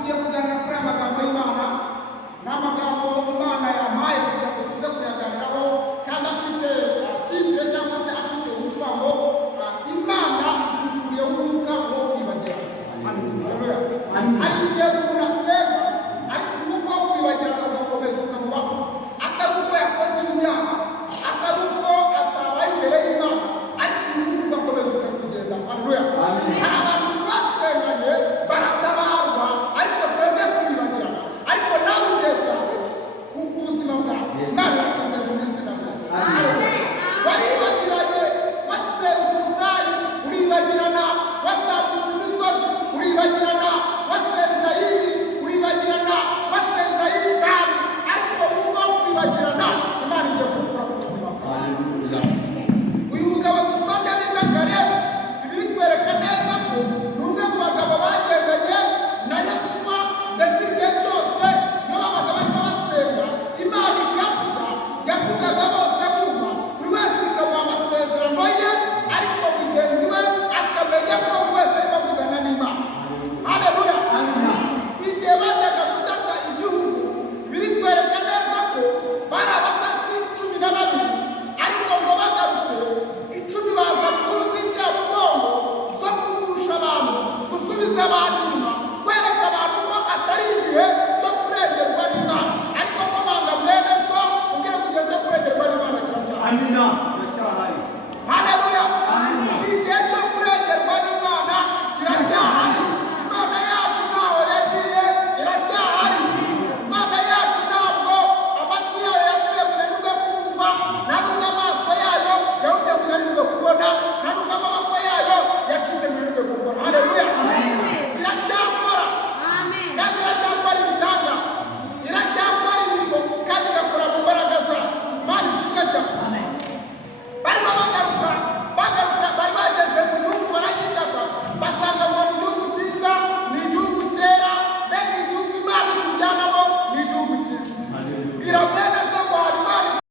tugiye kuganira kuri amagambo y'Imana n'amagambo Imana yampaye kugira ngo tuze kuyaganiraho kandi afite titre cyangwa se afite umutwango Imana ikuriye umwuka wo kwibagira. Haleluya. Hari igihe umuntu asenga ariko umwuka wo kwibagira ugakomeza ukamubaho atari uko yakoze ibyaha atari uko atabaye imbere y'Imana ariko umwuka ugakomeza ukakugenda. Haleluya. Hari abantu basenganye baratabarwa ariko twebwe twibagirana ariko nawe igihe cyawe ku buzima bwawe Imana yakize mu izina ryawe. Waribagiranye wasenze ubutayu uribagirana wasambutse imisozi uribagirana wasenze ayiri uribagirana wasenze ay'itabi ariko ubwo kwibagirana Imana igiye gukora ku buzima bwawe. Uyu mugabo dusomye bita Kalebu Bibiliya itwereka neza ko ni umwe mu bagabo bagendanye na Yesuwa ndetse igihe cyose iyo babaga barimo basenga Imana ikavuga yavugaga bose bumva buri wese ikamuha amasezerano ye ariko mugenzi we akamenya ko buri wese arimo avugana n'Imana. Haleluya. Igihe bajyaga gutata igihugu biritwereka neza ko bari abatasi 12 ariko ngo bagarutse 10 bazana inkuru z'incamugongo zo kugusha abantu gusubiza abantu inyuma kwereka abantu ko atari igihe cyo kurengerwa n'Imana ariko ko banga mwene so ubwire kugenda kurengerwa n'Imana cyane. Amina.